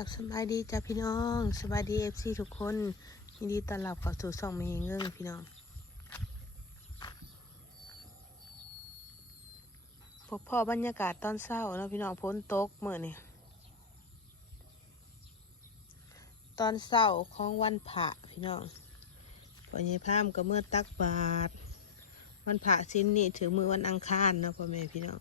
กับสบายดีจ้าพี่น้องสบายดีเอฟซีทุกคนยินดีต้อนรับเข้าสู่ช่องเมย์เงิงพี่น้องพบพ่อบรรยากาศตอนเช้าเนาะพี่น้องพ้นตกเมื่อนี่ตอนเช้าของวันพระพี่น้องพ่อใหญ่พามก็เมื่อตักบาตรวันพระสิ้นนี่ถึงมือวันอังคารเนาะพ่อแม่พี่น้อง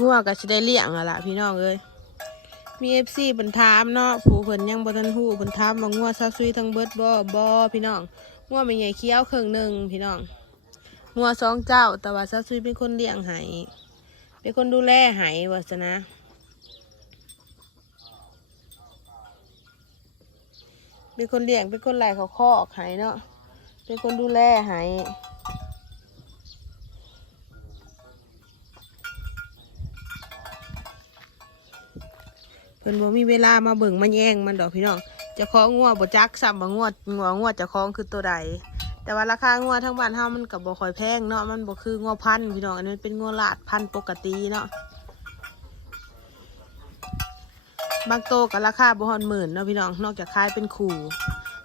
งัวก็จะได้เลี้ยงอะล่ะพี่น้องเอ้ยมีเอฟซีเพิ่นถามเนาะผู้เพิ่นยังบ่ทันฮู้เพิ่นถามว่างงัวซาซุยทั้งเบิดบ่บ่พี่น้องงัวแม่ใหญ่เคี้ยวเครึ่งหนึ่งพี่น้องงัวสองเจ้าแต่ว่าซาซุยเป็นคนเลี้ยงให้เป็นคนดูแลให้ว่าซะนะเป็นคนเลี้ยงเป็นคนไล่เขาคอกให้เนาะเป็นคนดูแลให้ พิ่นบ่มีเวลามาเบิ่งมาแย่งมันดอกพี่น้องจะคล้องงัวบ่จักซ้ำบ่งัวงัวงัวจะคล้องคือตัวใดแต่ว่าราคางัวทั้งบ้านเฮามันก็บ่ค่อยแพงเนาะมันบ่คืองัวพันพี่น้องอันนี้เป็นงัวลาดพันปกติเนาะบางโตก็ราคาบ่ฮอดหมื่นเนาะพี่น้องนอกจากขายเป็นคู่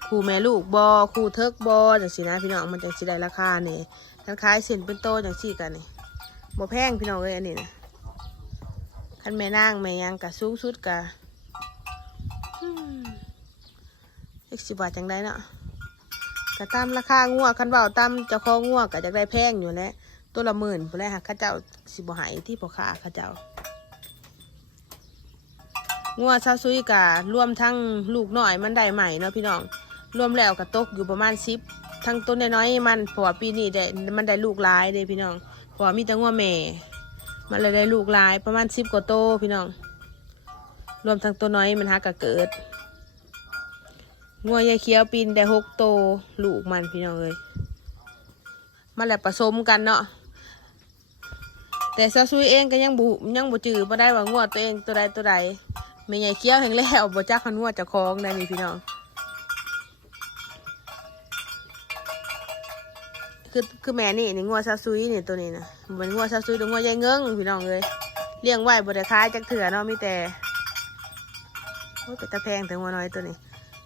คู่แม่ลูกบอคู่เทิกบอจังสินะพี่น้องมันจังสิได้ราคาเนี่ยคันขายเส้นเป็นโตจังสี่กันนี่บ่แพงพี่น้องเลยอันนี้นะ คันแม่นางแม่ยังกะสูงสุดกะเอ็กสิบาทจังได้เนาะกะตามราคางัวคันเบาตามเจ้าของงัวกะจะได้แพงอยู่แล้วตัวละหมื่นพอแล้วค่ะข้าเจ้าสิบ่ใหายที่พ่อค้าข้าเจ้างัวซาซุยกะรวมทั้งลูกน้อยมันได้ใหม่เนาะพี่น้องรวมแล้วก็ตกอยู่ประมาณสิบทั้งต้นน้อยๆมันพราะว่าปีนี้ได้มันได้ลูกหลายเลยพี่น้องพราะว่ามีแต่งัวแม่ มันเลยได้ลูกหลายประมาณสิบกว่าโตพี่น้อง รวมทั้งตัวน้อยมันหากะเกิดงัวยายเขียวปีนได้หกโตลูกมันพี่น้องเลยมันแหละผสมกันเนาะแต่ซาซุยเองก็ยังบุยังบุจือมาได้ว่างัวตัวเองตัวใดตัวใดไม่ใหญ่เคี้ยวแห่งแล้วบ่จักคันงัวจะคล้องได้นี่พี่น้อง คือคือแม่นี่นี่งัวซาซุยนี่ตัวนี้นะเหมือนงัวซาซุยตัวงัวยายเงิ้งพี่น้องเลยเลี้ยงไว้บริคายจักเถื่อเนาะมีแต่โอ้ยแต่ตะแพงแต่งัวน้อยตัวนี้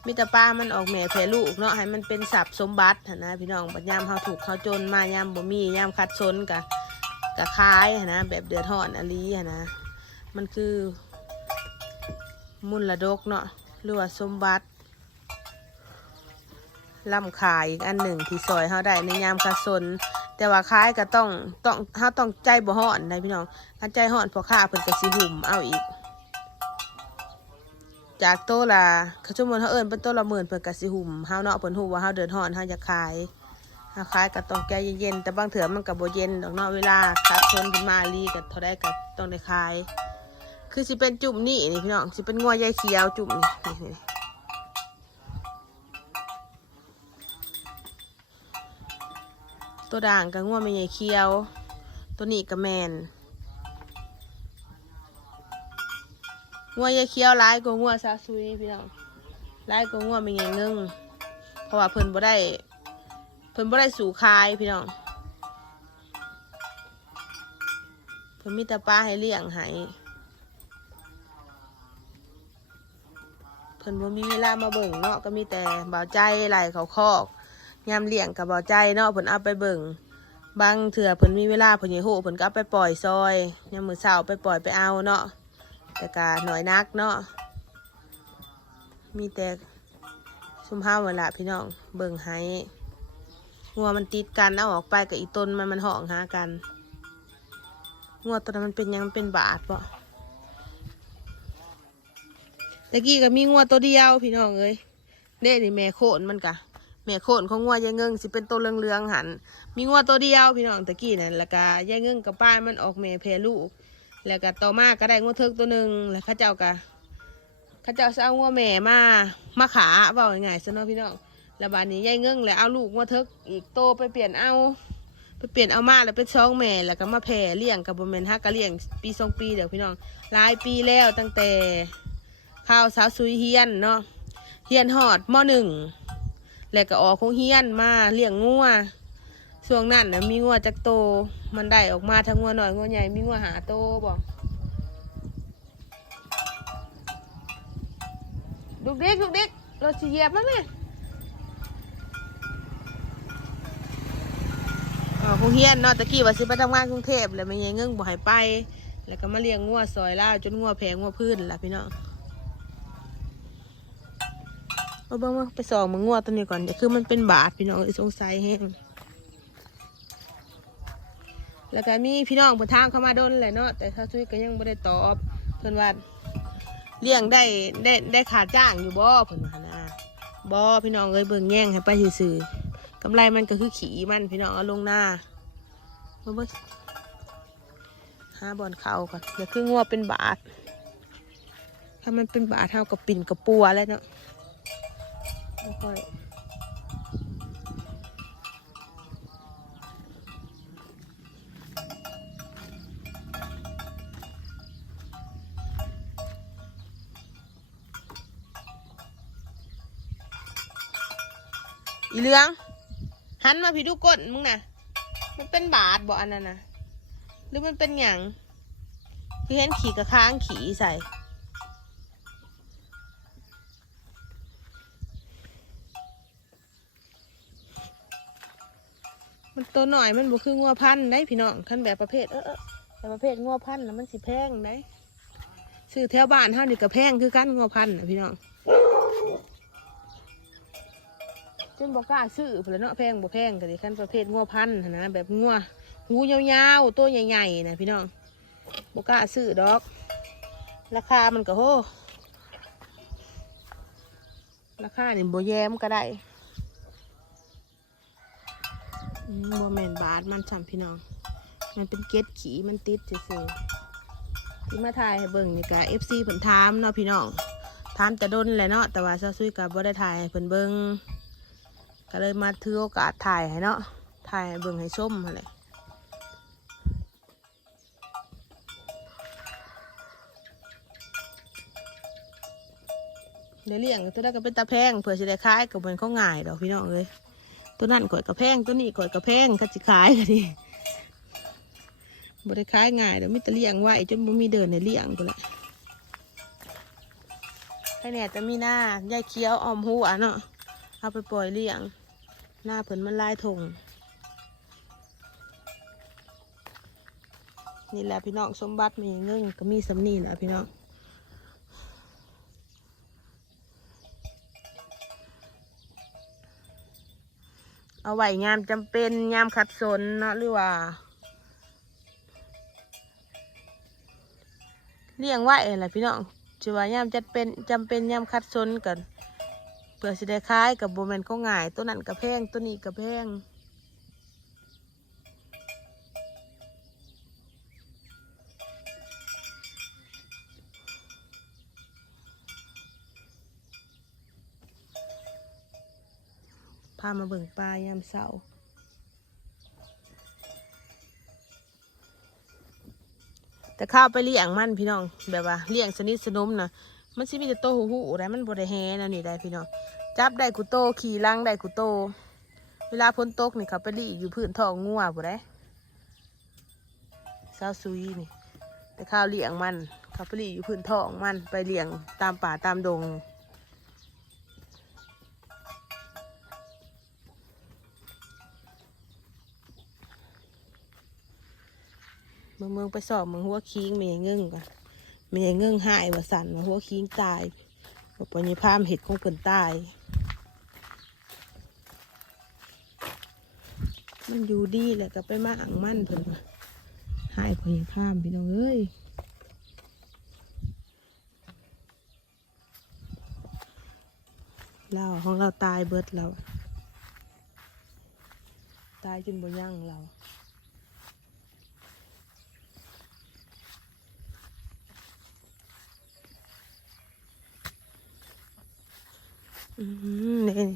มีแต่ป้ามันออกแม่แผ่ลูกเนาะให้มันเป็นสับสมบัตินะพี่น้องบัดยามเขาถูกเขาจนมายามบ่มียามคัดชนกะกะคายนะแบบเดือดร้อนอลีนะมันคือ มุละดกเนาะหรือว่าสมบัติ ล่ำขายอีกอันหนึ่งที่ซอยเขาได้ในยามคาสนแต่ว่าขายก็ต้องต้องเขาต้องใจบ่ห่อนนะพี่น้องถ้าใจห่อนพอค่าเพิ่นก็สิหุ่มเอาอีก จากโตละเขาชั่วโมงเขาเอิ้นเป็นโตละหมื่นเพิ่นก็สิหุ่มเฮาเนาะเพิ่นฮู้ว่าเฮาเดือดร้อนเฮาจะขายเฮาขายก็ต้องใจเย็นๆแต่บางเถื่อมันก็บ่เย็นดอกเนาะเวลาคัดชนขึ้นมาลีก็เท่าใดก็ต้องได้ขาย คือสิเป็นจุ่มนี่นี่พี่น้องสิเป็นงัวยายเขียวจุ่มนี่นี่ ตัวด่างกับง่วไม่ใหญ่เคียว ตัวนี้กับแมนง่วใหญ่เคียวร้ายกว่าง่วซาซุยพี่น้องร้ายกว่าง่วไม่ใหญ่เงิ่งเพราะว่าเพิ่นบ่ได้เพิ่นบ่ได้สู่คายพี่น้องเพิ่นมีแต่ปลาให้เลี้ยงให้เพิ่นบ่มีเวลามาเบิ่งเนาะก็มีแต่เบาใจไหลเขาคอก ยามเลี้ยงกับบ่อใจเนาะเพิ่นเอาไปเบิ่งบางเถื่อเพิ่นมีเวลาเพิ่นอยากโหเพิ่นก็เอาไปปล่อยซอยยามมื้อเช้าไปปล่อยไปเอาเนาะแต่ก็หน่อยนักเนาะมีแต่ซุ่มเฮาเวละพี่น้องเบิ่งให้งัวมันติดกันเอาออกไปกับอีต้นมันมันห้องหากันงัวตัวนั้นมันเป็นยังมันเป็นบาดบ่ตะกี้ก็มีงัวตัวเดียวพี่น้องเอ้ยเด้นี่แม่โคนมันกะ แม่โคนของงัวยายเงิงสิเป็นตัวเหลืองๆหัน มีงัวตัวเดียวพี่น้องตะกี้นั่นแล้วก็ยายเงิงกับป้ายมันออกแม่แพรลูก แล้วก็ต่อมาก็ได้งัวเทิกตัวหนึ่งแล้วข้าเจ้าก็ข้าเจ้าจะเอางัวแม่มามาขาเบาง่ายๆซะเนาะพี่น้องแล้วบานนี้ยายเงิงแล้วเอาลูกงัวเทิกอีกโตไปเปลี่ยนเอาไปเปลี่ยนเอามาแล้วเป็นช่องแม่แล้วก็มาแผ่เลี้ยงกับบแมนฮักก็เลี้ยงปีสองปีเดี๋ยวพี่น้องหลายปีแล้วตั้งแต่ข้าวสาวซุยเฮียนเนาะเฮียนหอดมอหนึ่ง แล้วก็ออกของเฮียนมาเลี้ยงงัวช่วงนั้นนะมีงัวจักโต มันได้ออกมาทั้งงัวหน่อยงัวใหญ่มีงัวหาโตบอกลูกเด็กลูกเด็กรถสีเหยียบมั้ยแม่อ๋อคงเฮียนเนาะตะกี้ว่าสิไปทำงานกรุงเทพแล้วไม่ยังเงื่งบ่ให้ไป แล้วก็มาเลี้ยงงัวซอยล่าจนงัวแพงงัวพื้นล่ะพี่น้อง เอาเบิ่งมาไปส่องมึงงัวตัวนี้ก่อนเดี๋ยวคือมันเป็นบาทพี่น้องอ้ยสงสัยแห้งแล้วก็มีพี่น้องเพิ่นทางเข้ามาโดนแหละเนาะแต่ถ้าช่วยก็ยังบ่ได้ตอบเพิ่นว่าเลี้ยงได้ได้ได้ขาจ้างอยู่บ่เพิ่นว่านะบ่พี่น้องเอ้ยเบิ่งแย่งให้ไปซื่อๆกำไรมันก็คือขี่มันพี่น้องเอาลงหน้าเบิ่งหาบอลเขาก่อนเดี๋ยวคืองัวเป็นบาทถ้ามันเป็นบาทเท่ากับปิ่นกับปัวแล้วเนาะ ค่อยอีเหลือง หันมาพี่ดูก้นมึงนะมันเป็นบาทบ่อันนั้นนะหรือมันเป็นหยังคือเห็นขี่กับค้างขี่ใส่ มันตัวหน่อยมันบ่คืองัวพันธุ์ได้พี่น้องคันแบบประเภท เออแต่ประเภทงัวพันธุ์นะมันสิแพงได้ซื้อแถวบ้านเฮานี่ก็แพงคือกันงัวพันธุ์นะพี่น้องจนบอกล้าซื้อเพลเนาะแพงบ่แพงกันดิคันประเภทงัวพันธุ์นะแบบงัวหูยาวๆตัวใหญ่ๆนะพี่น้องบอกล้าซื้อดอก ราคามันก็โหราคานี่บ่แย้มก็ได้ อืมบ่แมนบาทมันซ้ำพี่น้อง มันเป็นเกล็ดขี้มันติดซื่อๆที่มาถ่ายให้เบิ่งนี่ก็ FC เพิ่นถามเนาะพี่น้องถามแต่ดนแหละเนาะแต่ว่าซาซุยก็บ่ได้ถ่ายให้เพิ่นเบิ่งก็เลยมาถือโอกาสถ่ายให้เนาะถ่ายให้เบิ่งให้ชมมาเลยเดี๋ยวเลี้ยงตัวนั้นก็เป็นตาแพงเผื่อจะได้ขายก็เป็นข้าง่ายดอกพี่น้องเลย ตัวนั้นก่อยกระแพงตัวนี้ก่อยกระแพงก็จะขายกันดิบ่ได้ขายง่ายเดี๋ยวมิตรเลี้ยงไว้จนบ่มีเดินในเลี้ยงไปละแค่เนี่ยจะมีหน้ายายเคี้ยวออมหัวเนาะเอาไปปล่อยเลี้ยง หน้าเพิ่นมันลายทงนี่แหละพี่น้องสมบัติมีเงินก็มีสำนีแหละพี่น้อง เอาไว้ยามจำเป็นยามขัดสนเนาะหรือว่า เลี้ยงไว้อะไรพี่น้องจะว่ายามจะเป็นจำเป็นยามขัดสนกันเพื่อสิได้คล้ายกับโบแมนก็ง่าย ตัวนั้นกระแพงตัวนี้กระแพงามาเบิ่งปลายามเสาร์แต่ข้าวไปเลี้ยงมันพี่น้อง แบบว่าเลี้ยงสนิทสนมนะมันสิมีแต่โตหูหูได้มันบริแฮนะนี่ได้พี่น้องจับได้กุโตขี่ลังได้กุโต เวลาพ้นตกนี่เขาไปรีอยู่พื้นท้องงัวบ่ได้ซาซุยนี่ แต่ข้าวเลี้ยงมันเขาไปรีอยู่พื้นท้องมันไปเลี้ยงตามป่าตามดง เมืองเมืองไปสอบเมืองหัวคิงเมียเงึ่งกันเมียเงึ่งหายว่าสั่นว่าหัวคิงตายว่าปัญญาพามเห็ดของเกินตาย มันอยู่ดีแหละก็ไปมาอ่างมั่นเพิ่นว่าหายปัญญาพามพี่น้องเอ้ยเราของเราตายเบิดเราตายจนบ่ยั่งเรา อืมนี่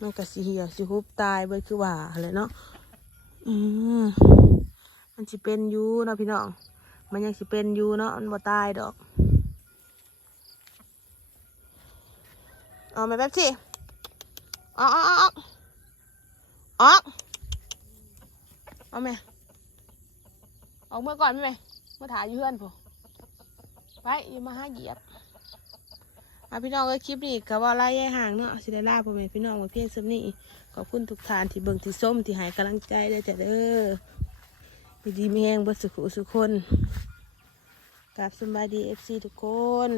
มันก็สิเหี่ยวสิฮุบตายเบิดคือว่าอะไรเนาะอืมมันสิเป็นอยู่เนาะพี่น้องมันยังสิเป็นอยู่เนาะมันบ่ตายดอกเอาไหมแป๊บสิออกออกออกออกออกเอาไหมออกเมื่อก่อนไหมไหมเมื่อถ่ายอยู่เพื่อนผมไปอย่ามาห้าเหยียบ อาพี่น้องก็คลิปนี้ก็ว่าไล่ยาห่างเนาะสิได้ลาพ่อแม่พี่น้องไว้เพียงสำนี้ขอบคุณทุกท่านที่เบิ่งที่ส้มที่หายกำลังใจได้จ้ะเด้อดีดีมีแห้งบสุขุสุขคนกราบสบายดีเอฟซีทุกคน